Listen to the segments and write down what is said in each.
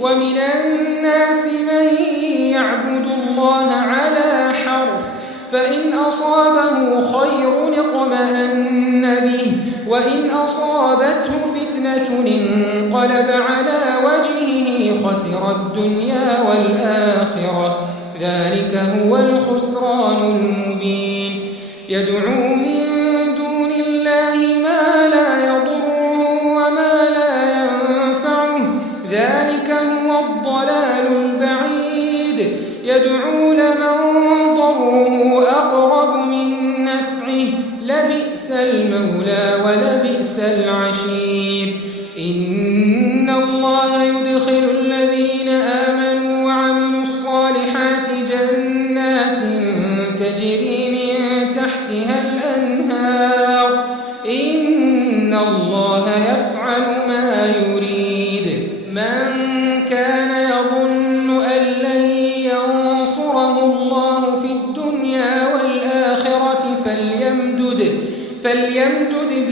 ومن الناس من يعبد الله على حرف فإن أصابه خير اطمأن به وإن أصابته فتنة انقلب على وجهه خسر الدنيا والآخرة ذلك هو الخسران المبين يدعو من دون الله ما لا يضره وما لا ينفعه ذلك هو الضلال البعيد يدعو لمن ضره أقرب من نفعه لبئس المولى ولبئس العشير إن الله يدخل الذين آمنوا وعملوا الصالحات جنات تجري من تحتها الأنهار إن الله يفعل ما يريد من كان يظن أن لن ينصره الله في الدنيا والآخرة فليمدد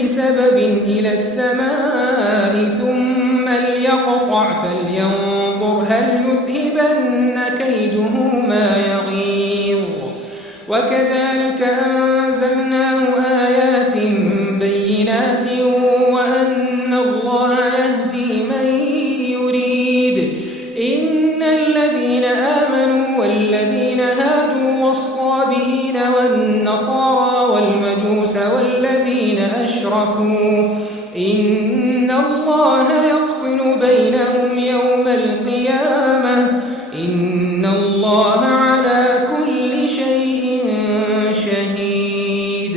بسبب إلى السماء ثم ليقطع فلينظر هل يذهبن كيده ما يغيظ وكذلك أنزلناه آيات بينات وأن الله يهدي من يريد إن الذين آمنوا والذين هادوا والصابئين والنصارى والمجوس والذين أشركوا إن الله يفصل بينهم يوم القيامة إن الله على كل شيء شهيد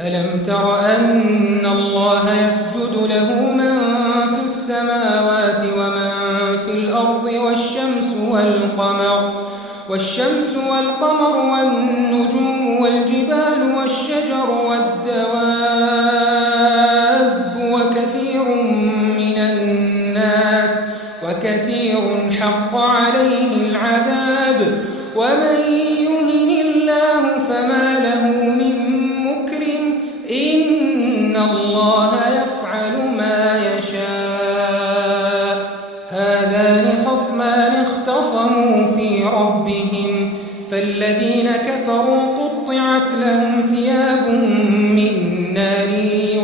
ألم تر أن الله يسجد له من في السماوات ومن في الأرض والشمس والقمر والنجوم والجبال والشجر والدواب وكثير حق عليه العذاب ومن يهن الله فما له من مكرم إن الله يفعل ما يشاء هذان خصمان اختصموا في ربهم فالذين كفروا قطعت لهم ثياب من نار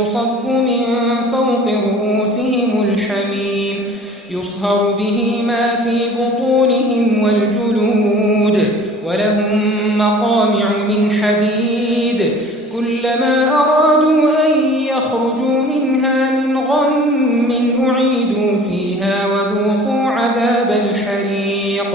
يصب من فوق رؤوسهم الحميم يصهر به ما في بطونهم والجلود ولهم مقامع من حديد كلما أرادوا أن يخرجوا منها من غم أعيدوا فيها وذوقوا عذاب الحريق